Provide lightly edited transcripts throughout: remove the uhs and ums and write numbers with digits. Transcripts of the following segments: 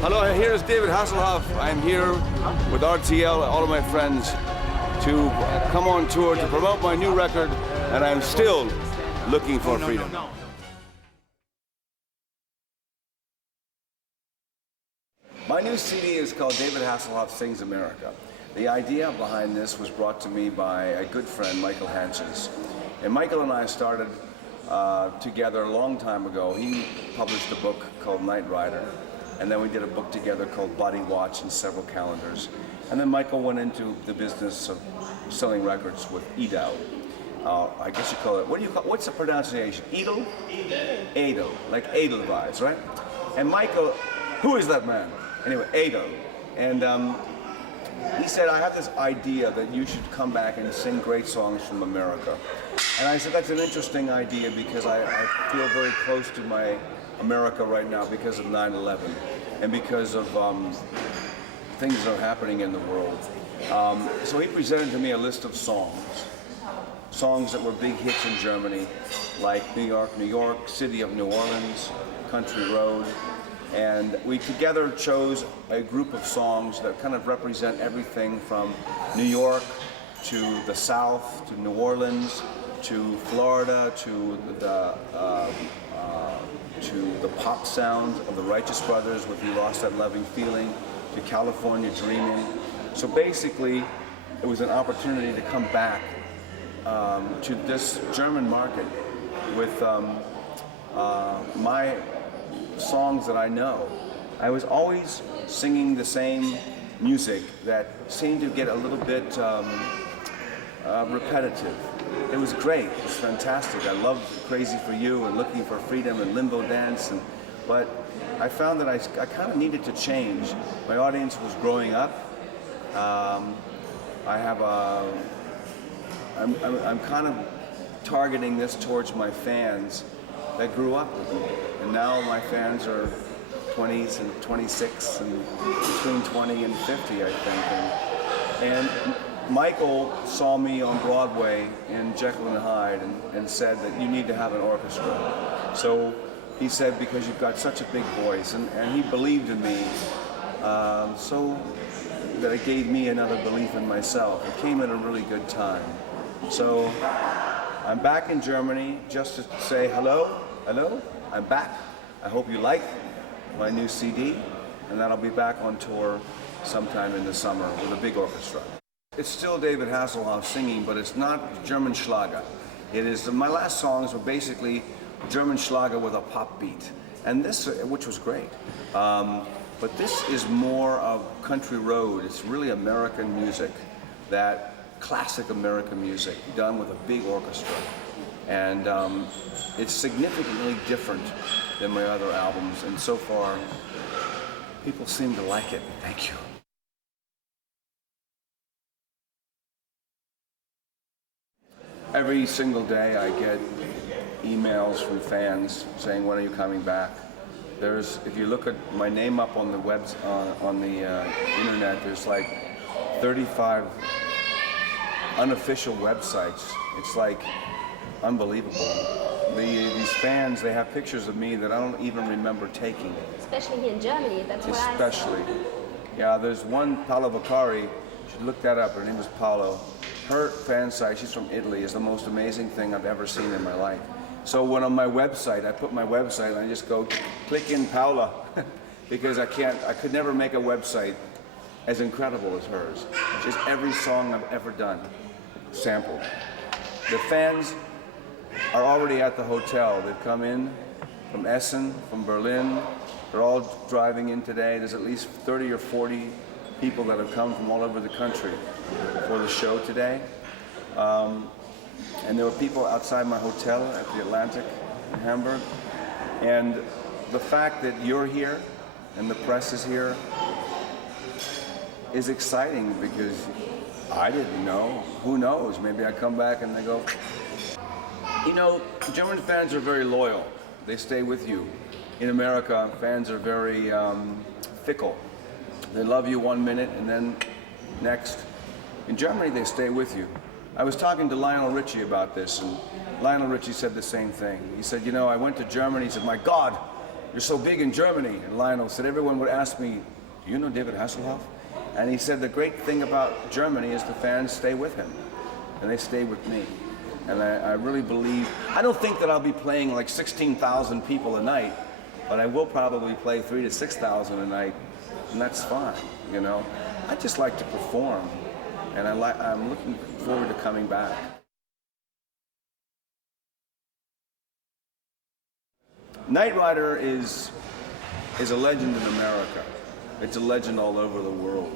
Hello, here's David Hasselhoff. I'm here with RTL, all of my friends, to come on tour to promote my new record, and I'm still looking for freedom. My new CD is called David Hasselhoff Sings America. The idea behind this was brought to me by a good friend, Michael Hanches. And Michael and I started together a long time ago. He published a book called Night Rider, and then we did a book together called Body Watch and several calendars. And then Michael went into the business of selling records with Edel. I guess you call it, what do you call, what's the pronunciation? Edel? Edel, like Edelweiss, right? And Michael, who is that man? Anyway, Edel. And he said, I have this idea that you should come back and sing great songs from America. And I said, that's an interesting idea because I feel very close to my America right now because of 9/11 and because of things that are happening in the world. So he presented to me a list of songs that were big hits in Germany, like New York, New York, City of New Orleans, Country Road. And we together chose a group of songs that kind of represent everything from New York to the South, to New Orleans, to Florida, to the pop sound of the Righteous Brothers with You Lost That Loving Feeling, to California Dreaming. So basically, it was an opportunity to come back to this German market with my songs that I know. I was always singing the same music that seemed to get a little bit repetitive. It was great, it was fantastic. I loved Crazy for You and Looking for Freedom and Limbo Dance, but I found that I kind of needed to change. My audience was growing up. I'm kind of targeting this towards my fans that grew up with me. And now my fans are 20s and 26 and between 20 and 50, I think. And Michael saw me on Broadway in Jekyll and Hyde and said that you need to have an orchestra. So he said, because you've got such a big voice, and he believed in me, so that it gave me another belief in myself. It came at a really good time. So I'm back in Germany just to say hello, I'm back. I hope you like my new CD, and then I'll be back on tour sometime in the summer with a big orchestra. It's still David Hasselhoff singing, but it's not German Schlager. It is, my last songs were basically German Schlager with a pop beat, and this, which was great. But this is more of country road. It's really American music, that classic American music done with a big orchestra. And it's significantly different than my other albums, and so far, people seem to like it. Thank you. Every single day I get emails from fans saying, when are you coming back? If you look at my name up on the internet, there's like 35 unofficial websites. It's like unbelievable. These fans, they have pictures of me that I don't even remember taking. Especially here in Germany, that's what I saw. Yeah, there's one, Paolo Vaccari, you should look that up, her name is Paolo. Her fan site, she's from Italy, is the most amazing thing I've ever seen in my life. So when on my website, I put my website and I just go, click in Paola, because I could never make a website as incredible as hers. Just every song I've ever done, sampled. The fans are already at the hotel. They've come in from Essen, from Berlin. They're all driving in today. There's at least 30 or 40 people that have come from all over the country for the show today. And there were people outside my hotel at the Atlantic in Hamburg. And the fact that you're here and the press is here is exciting, because I didn't know. Who knows? Maybe I come back and they go, you know, German fans are very loyal. They stay with you. In America, fans are very fickle. They love you 1 minute and then next. In Germany, they stay with you. I was talking to Lionel Richie about this, and Lionel Richie said the same thing. He said, you know, I went to Germany. He said, my God, you're so big in Germany. And Lionel said, everyone would ask me, do you know David Hasselhoff? And he said, the great thing about Germany is the fans stay with him. And they stay with me. And I really believe, I don't think that I'll be playing like 16,000 people a night, but I will probably play 3,000 to 6,000 a night, and that's fine, you know. I just like to perform, and I'm looking forward to coming back. Knight Rider is a legend in America. It's a legend all over the world.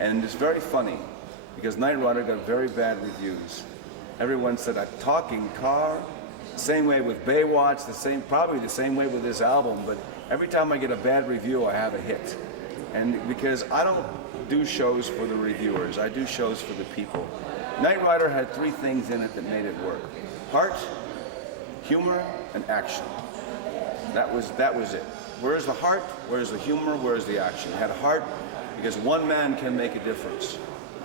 And it's very funny, because Knight Rider got very bad reviews. Everyone said a talking car, same way with Baywatch, probably the same way with this album, but every time I get a bad review, I have a hit. And because I don't do shows for the reviewers, I do shows for the people. Knight Rider had 3 things in it that made it work: heart, humor, and action. That was it. Where's the heart? Where's the humor? Where's the action? It had heart because one man can make a difference.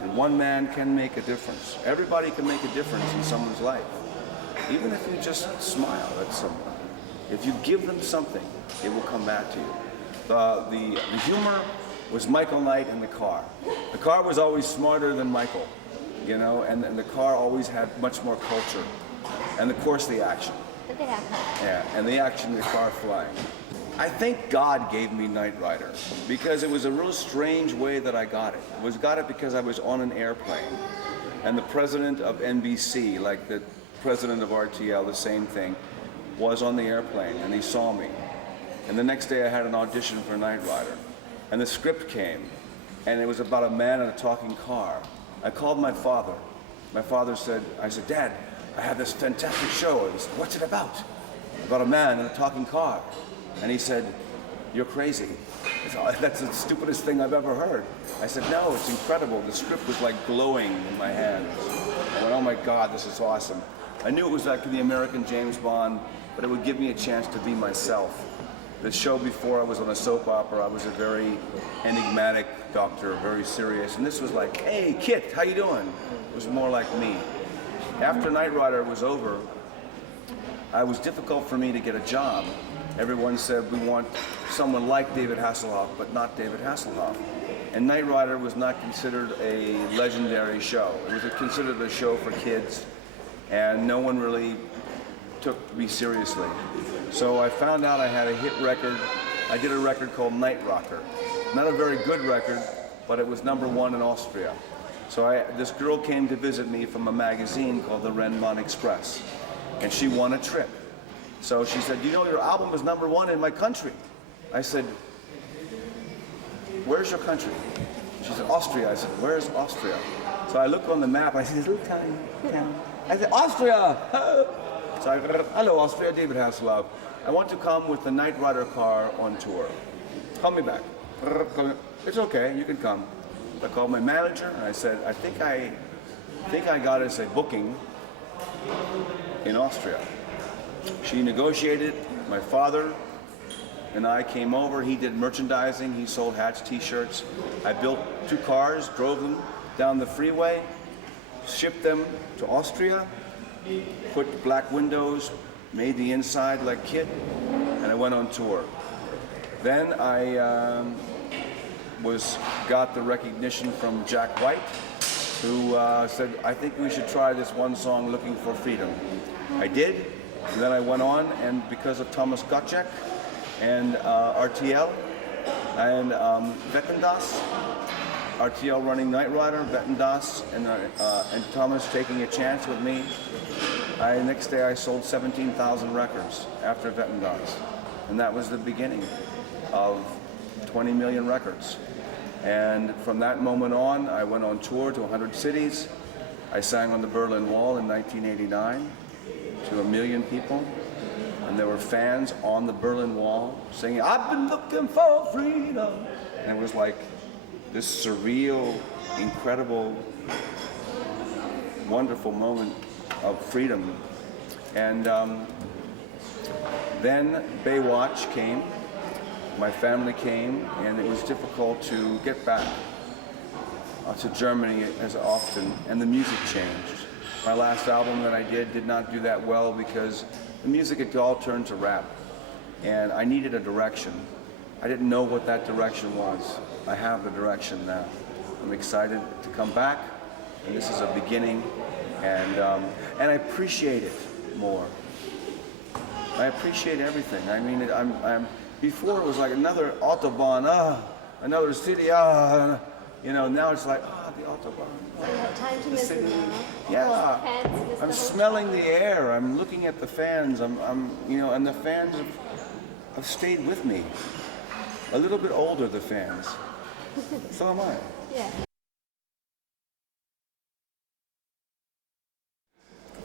And one man can make a difference. Everybody can make a difference in someone's life. Even if you just smile at someone. If you give them something, it will come back to you. The humor was Michael Knight in the car. The car was always smarter than Michael, you know, and the car always had much more culture. And of course the action. Yeah, and the action, the car flying. I think God gave me Knight Rider because it was a real strange way that I got it. I got it because I was on an airplane, and the president of NBC, like the president of RTL, the same thing, was on the airplane, and he saw me. And the next day I had an audition for Knight Rider, and the script came, and it was about a man in a talking car. I called my father. My father said, I said, Dad, I have this fantastic show. He said, what's it about? About a man in a talking car. And he said, you're crazy. That's the stupidest thing I've ever heard. I said, no, it's incredible. The script was like glowing in my hands. I went, oh my God, this is awesome. I knew it was like the American James Bond, but it would give me a chance to be myself. The show before, I was on a soap opera. I was a very enigmatic doctor, very serious. And this was like, hey, Kit, how you doing? It was more like me. After Knight Rider was over, it was difficult for me to get a job. Everyone said, we want someone like David Hasselhoff, but not David Hasselhoff. And Knight Rider was not considered a legendary show. It was considered a show for kids, and no one really took me seriously. So I found out I had a hit record. I did a record called Night Rocker. Not a very good record, but it was #1 in Austria. So this girl came to visit me from a magazine called the Renman Express, and she won a trip. So she said, you know, your album is #1 in my country. I said, where's your country? She said, Austria. I said, where's Austria? So I looked on the map, I see this little tiny town. I said, Austria! So I said, hello, Austria, David Hasselhoff. I want to come with the Knight Rider car on tour. Call me back. It's okay, you can come. I called my manager, and I said, I think I got us a booking in Austria. She negotiated. My father and I came over. He did merchandising. He sold hats, t-shirts. I built 2 cars, drove them down the freeway, shipped them to Austria, put black windows, made the inside like Kit, and I went on tour. Then I got the recognition from Jack White, who said, I think we should try this one song, Looking for Freedom. I did. And then I went on, and because of Thomas Gottschalk and RTL and Vettendas, RTL running Knight Rider, Vettendas, and Thomas taking a chance with me, next day I sold 17,000 records after Vettendas. And that was the beginning of 20 million records. And from that moment on, I went on tour to 100 cities. I sang on the Berlin Wall in 1989. To 1 million people, and there were fans on the Berlin Wall singing, I've been looking for freedom. And it was like this surreal, incredible, wonderful moment of freedom. And then Baywatch came, my family came, and it was difficult to get back to Germany as often, and the music changed. My last album that I did not do that well because the music had all turned to rap. and I needed a direction. I didn't know what that direction was. I have the direction now. I'm excited to come back, and this is a beginning, and I appreciate it more. I appreciate everything. I mean, before it was like another autobahn, another city, you know. Now it's like, the autobahn. So you have time to miss it now. Yeah, Fans miss I'm the smelling the air. I'm looking at the fans. You know, and the fans have stayed with me. A little bit older, the fans. So am I. Yeah.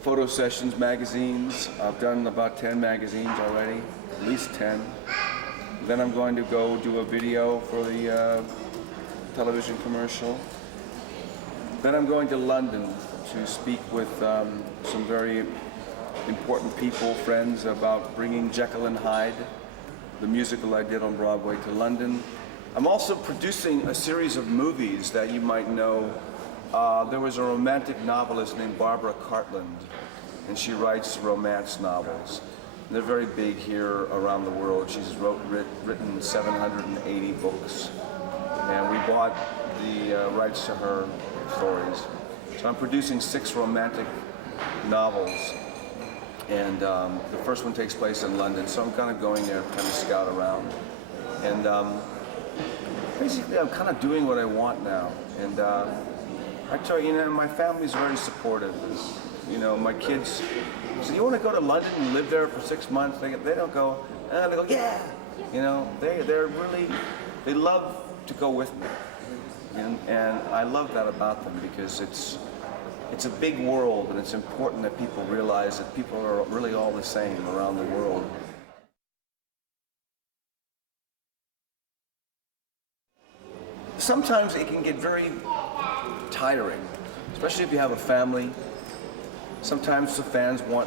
Photo sessions, magazines. I've done about 10 magazines already, at least 10. Then I'm going to go do a video for the television commercial. Then I'm going to London to speak with some very important people, friends, about bringing Jekyll and Hyde, the musical I did on Broadway, to London. I'm also producing a series of movies that you might know. There was a romantic novelist named Barbara Cartland, and she writes romance novels. They're very big here around the world. She's written 780 books, and we bought the rights to her stories. So I'm producing 6 romantic novels, and the first one takes place in London, so I'm kind of going there to kind of scout around. And basically I'm kind of doing what I want now. And I tell you, my family's very supportive. You know, my kids say, you want to go to London and live there for 6 months? They don't go, they go, yeah. You know, they love to go with me. And I love that about them, because it's a big world, and it's important that people realize that people are really all the same around the world. Sometimes it can get very tiring, especially if you have a family. Sometimes the fans want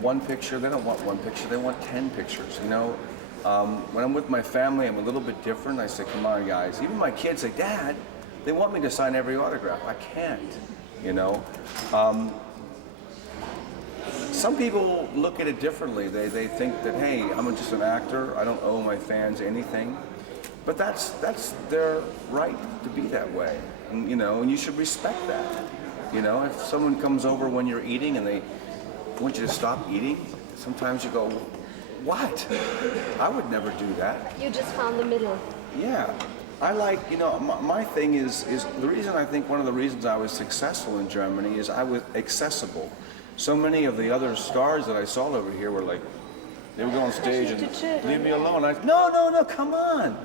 one picture. They don't want one picture, they want 10 pictures, you know. When I'm with my family, I'm a little bit different. I say, come on, guys. Even my kids say, Dad, they want me to sign every autograph. I can't, you know. Some people look at it differently. They think that, hey, I'm just an actor. I don't owe my fans anything. But that's their right to be that way, and, you know, and you should respect that. You know, if someone comes over when you're eating and they want you to stop eating, sometimes you go, what? I would never do that. You just found the middle. Yeah. I like, you know, my thing is the reason I think one of the reasons I was successful in Germany is I was accessible. So many of the other stars that I saw over here were like, they would go on stage and leave me alone. No, come on.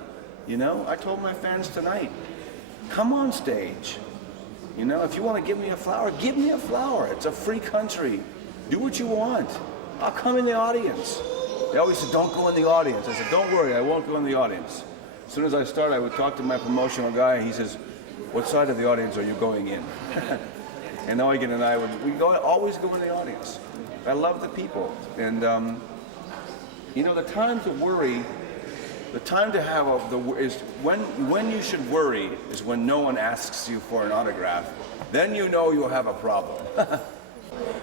You know, I told my fans tonight, come on stage. You know, if you want to give me a flower, give me a flower. It's a free country. Do what you want. I'll come in the audience. They always said, don't go in the audience. I said, don't worry, I won't go in the audience. As soon as I start, I would talk to my promotional guy. He says, what side of the audience are you going in? And Eugen and I always go in the audience. I love the people. And, you know, the time to worry, the time to have is when you should worry is when no one asks you for an autograph. Then you know you'll have a problem.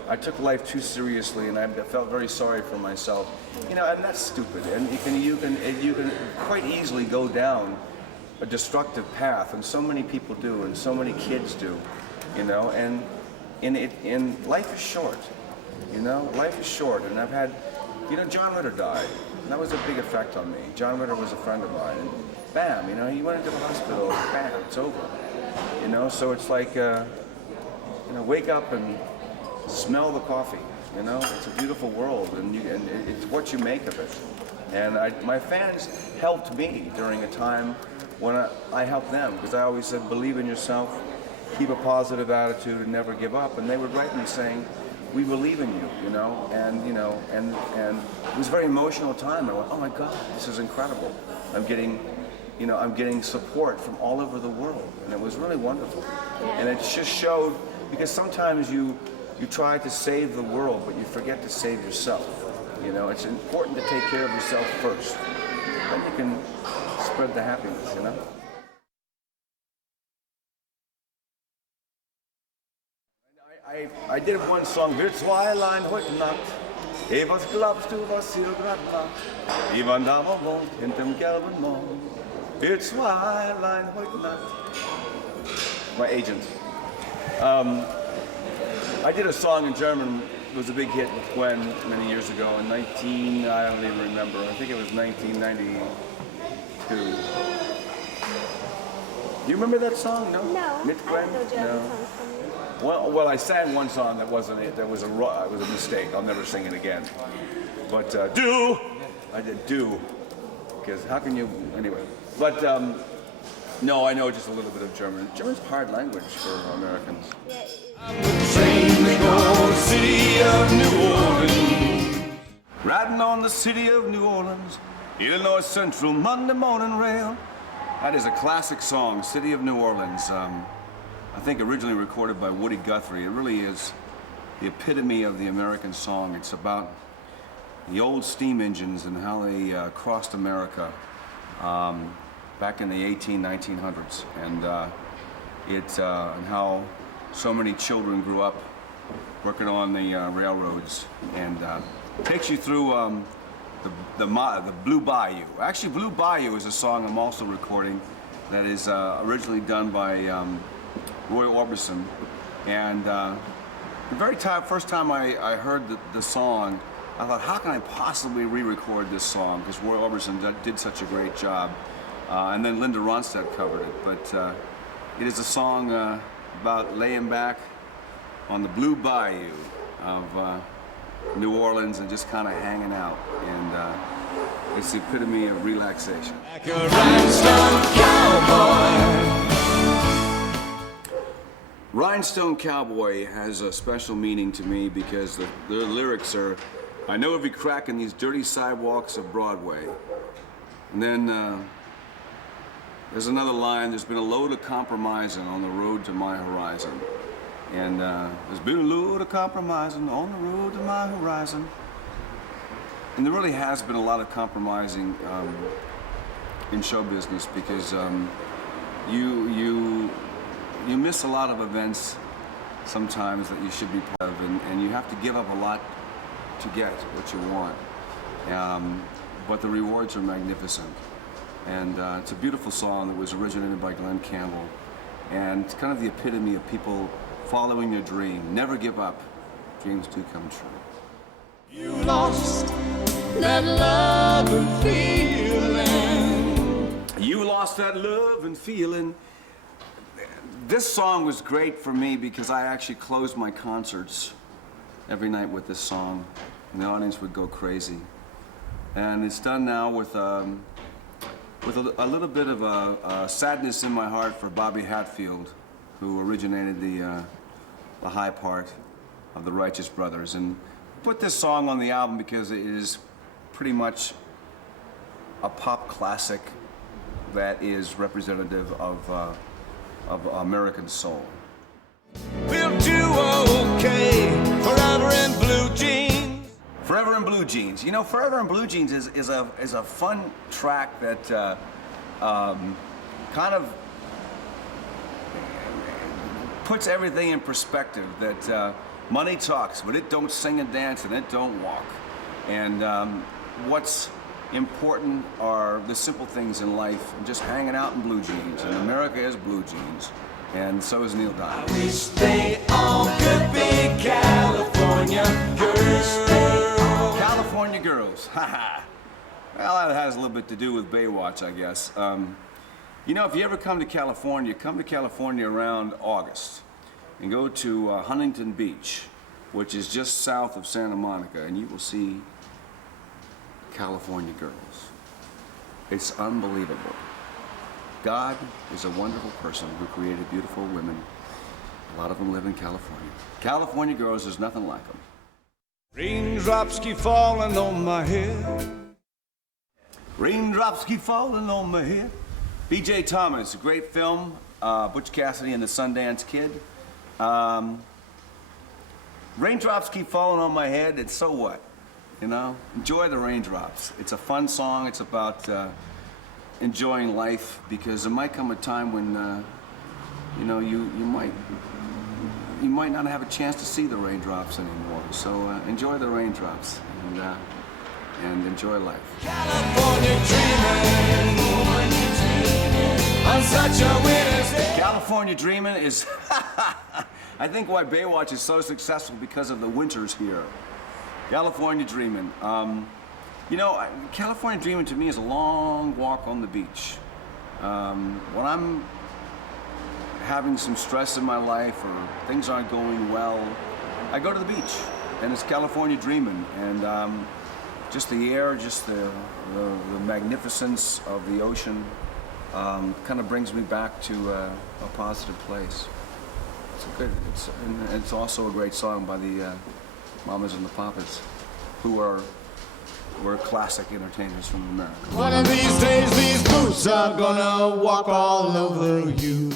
I took life too seriously, and I felt very sorry for myself. You know, and that's stupid. And you can quite easily go down a destructive path, and so many people do, and so many kids do. You know, and life is short. You know, life is short, and I've had, you know, John Ritter died. And that was a big effect on me. John Ritter was a friend of mine, and bam, you know, he went into the hospital, and bam, it's over. You know, so it's like, you know, wake up and smell the coffee. You know, it's a beautiful world, and it's what you make of it. And my fans helped me during a time when I helped them, because I always said, believe in yourself, keep a positive attitude, and never give up. And they would write me saying, we believe in you, you know, and it was a very emotional time. I went, oh my God, this is incredible. I'm getting support from all over the world, and it was really wonderful. Yeah. And it just showed, because sometimes you try to save the world, but you forget to save yourself. You know, it's important to take care of yourself first. Then you can spread the happiness, you know. I did one song, Wir zwei allein heute Nacht. Was glaubst du, was hier grad war? Wie man da mal wohnt, hinterm gelben Mond. Wir zwei allein heute Nacht. My agent. I did a song in German. It was a big hit with Gwen many years ago in I don't even remember. I think it was 1992. Do you remember that song? No. No, Mit I Gwen? don't know German No. songs from you. Well, I sang one song that wasn't it. That was it was a mistake. I'll never sing it again. But do I did do because how can you anyway? But no, I know just a little bit of German. German's a hard language for Americans. Yeah, City of New Orleans. Riding on the city of New Orleans, Illinois Central Monday morning rail. That is a classic song, City of New Orleans. I think originally recorded by Woody Guthrie. It really is the epitome of the American song. It's about the old steam engines and how they crossed America back in the 1900s, and and how so many children grew up working on the railroads, and takes you through the Blue Bayou. Actually, Blue Bayou is a song I'm also recording that is originally done by Roy Orbison, and the first time I heard the song, I thought, how can I possibly re-record this song? Because Roy Orbison did such a great job, and then Linda Ronstadt covered it. But it is a song about laying back on the Blue Bayou of New Orleans and just kind of hanging out, and it's the epitome of relaxation. Like a rhinestone cowboy. Rhinestone Cowboy has a special meaning to me because the lyrics are, I know every crack in these dirty sidewalks of Broadway. And then there's another line, there's been a load of compromising on the road to my horizon. And there's been a load of compromising on the road to my horizon. And there really has been a lot of compromising in show business because you miss a lot of events sometimes that you should be part of, and you have to give up a lot to get what you want. But the rewards are magnificent. And it's a beautiful song that was originated by Glenn Campbell. And it's kind of the epitome of people following your dream. Never give up. Dreams do come true. You lost that love and feeling. You lost that love and feeling. This song was great for me because I actually closed my concerts every night with this song, and the audience would go crazy. And it's done now with a little bit of a sadness in my heart for Bobby Hatfield, who originated the high part of the Righteous Brothers. And put this song on the album because it is pretty much a pop classic that is representative of American soul. We'll do okay. Forever in blue jeans. Forever in Blue Jeans. You know, Forever in Blue Jeans is a fun track that kind of puts everything in perspective. That money talks, but it don't sing and dance, and it don't walk. And what's important are the simple things in life, and just hanging out in blue jeans. And America is blue jeans, and so is Neil Diamond. Wish they all could be California girls. California girls, haha. Well, that has a little bit to do with Baywatch, I guess. You know, if you ever come to California around August, and go to Huntington Beach, which is just south of Santa Monica, and you will see California girls. It's unbelievable. God is a wonderful person who created beautiful women. A lot of them live in California. California girls, there's nothing like them. Raindrops keep falling on my head. Raindrops keep falling on my head. B.J. Thomas, a great film. Butch Cassidy and the Sundance Kid. Raindrops keep falling on my head, and so what? You know, enjoy the raindrops. It's a fun song. It's about enjoying life, because there might come a time when, you know, you might you might not have a chance to see the raindrops anymore. So enjoy the raindrops and enjoy life. California dreaming on such a winter's day. California dreaming is, I think why Baywatch is so successful because of the winters here. California dreaming. You know, California dreaming to me is a long walk on the beach. When I'm having some stress in my life or things aren't going well, I go to the beach, and it's California dreaming. And just the air, just the magnificence of the ocean kind of brings me back to a positive place. It's also a great song by the Mamas and the Papas, who were classic entertainers from America. One of these days, these boots are gonna walk all over you.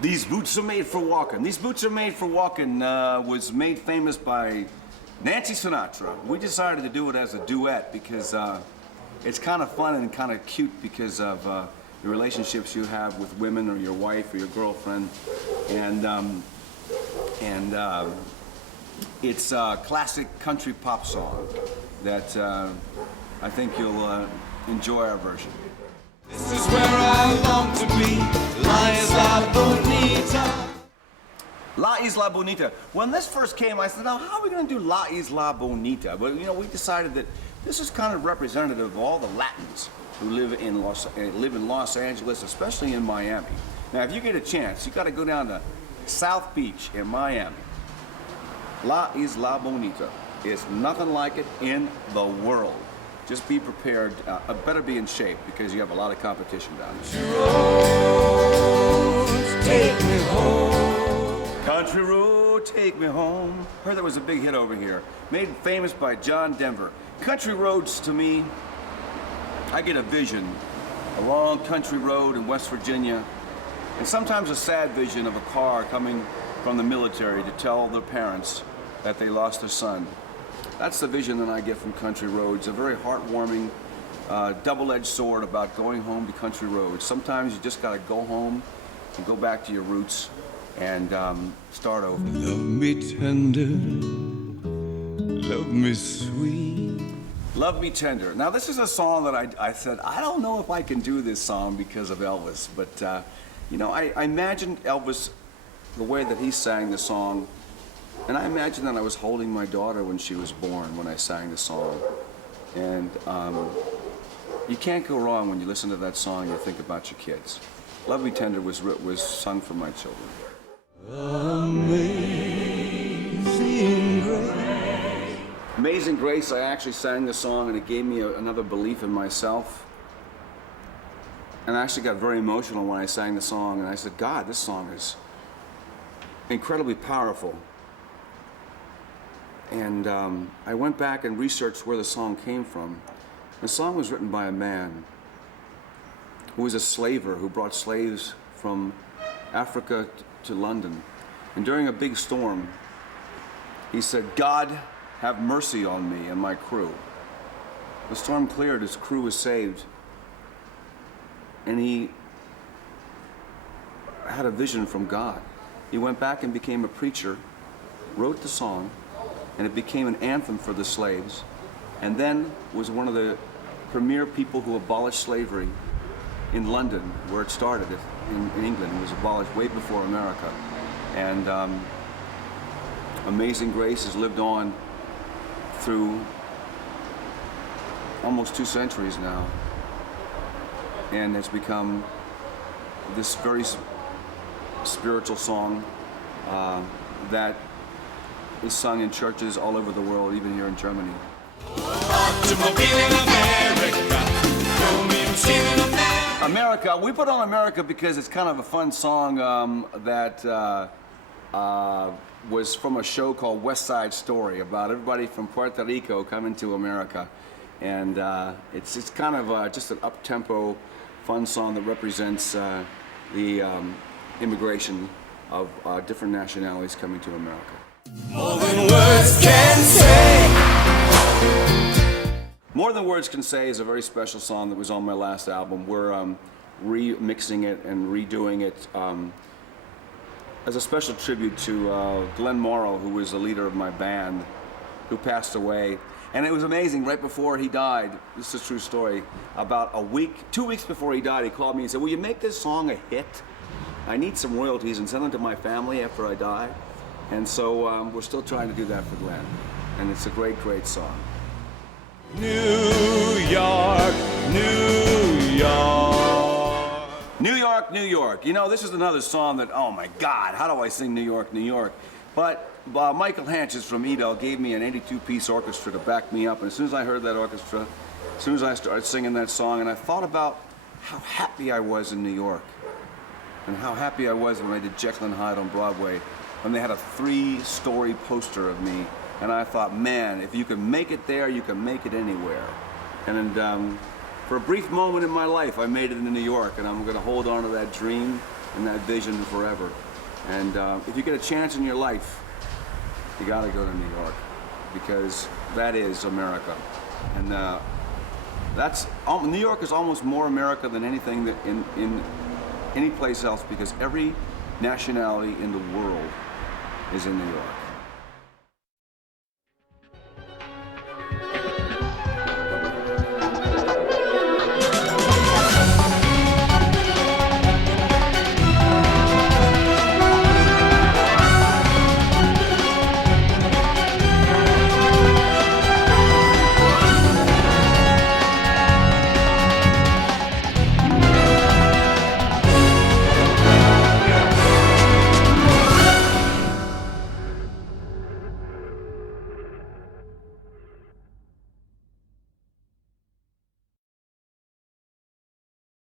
These boots are made for walking. These boots are made for walking was made famous by Nancy Sinatra. We decided to do it as a duet because it's kind of fun and kind of cute because of the relationships you have with women or your wife or your girlfriend. And it's a classic country pop song that I think you'll enjoy our version. This is where I long to be, La Isla Bonita. La Isla Bonita. When this first came, I said, now how are we going to do La Isla Bonita? But you know, we decided that this is kind of representative of all the Latins who live in Los Angeles, especially in Miami. Now, if you get a chance, you got to go down to South Beach in Miami. La Isla Bonita. It's nothing like it in the world. Just be prepared. Better be in shape because you have a lot of competition down there. Roads, take me home. Country road, take me home. Heard there was a big hit over here. Made famous by John Denver. Country roads, to me, I get a vision. A long country road in West Virginia. And sometimes a sad vision of a car coming from the military to tell their parents that they lost their son. That's the vision that I get from country roads. A very heartwarming, double-edged sword about going home to country roads. Sometimes you just gotta go home and go back to your roots and start over. Love me tender, love me sweet. Love Me Tender. Now this is a song that I said, I don't know if I can do this song because of Elvis, but you know, I imagined Elvis, the way that he sang the song, and I imagined that I was holding my daughter when she was born when I sang the song. And you can't go wrong when you listen to that song and you think about your kids. Love Me Tender was sung for my children. Amazing grace. Amazing Grace, I actually sang the song and it gave me another belief in myself. And I actually got very emotional when I sang the song and I said, God, this song is incredibly powerful. And I went back and researched where the song came from. The song was written by a man who was a slaver who brought slaves from Africa to London. And during a big storm, he said, God, have mercy on me and my crew. The storm cleared, his crew was saved. And he had a vision from God. He went back and became a preacher, wrote the song, and it became an anthem for the slaves, and then was one of the premier people who abolished slavery in London, where it started in England. It was abolished way before America. And Amazing Grace has lived on through almost 2 centuries now, and has become this very spiritual song that is sung in churches all over the world, even here in Germany. Automobile in America. Chromium steel in America. America, we put on America because it's kind of a fun song that was from a show called West Side Story about everybody from Puerto Rico coming to America. And it's kind of just an up-tempo, fun song that represents the immigration of different nationalities coming to America. More than words can say. More Than Words Can Say is a very special song that was on my last album. We're remixing it and redoing it as a special tribute to Glenn Morrow, who was the leader of my band, who passed away. And it was amazing, right before he died, this is a true story, about 2 weeks before he died, he called me and said, will you make this song a hit? I need some royalties and send them to my family after I die. And so we're still trying to do that for Glenn. And it's a great, great song. New York, New York. New York, New York. You know, this is another song that, oh my God, how do I sing New York, New York? But Michael Hanches from Edel gave me an 82-piece orchestra to back me up. And as soon as I heard that orchestra, as soon as I started singing that song, and I thought about how happy I was in New York, and how happy I was when I did Jekyll and Hyde on Broadway, when they had a 3-story poster of me. And I thought, man, if you can make it there, you can make it anywhere. And for a brief moment in my life, I made it into New York, and I'm going to hold on to that dream and that vision forever. And if you get a chance in your life, you got to go to New York, because that is America. And New York is almost more America than anything that in any place else, because every nationality in the world is in New York.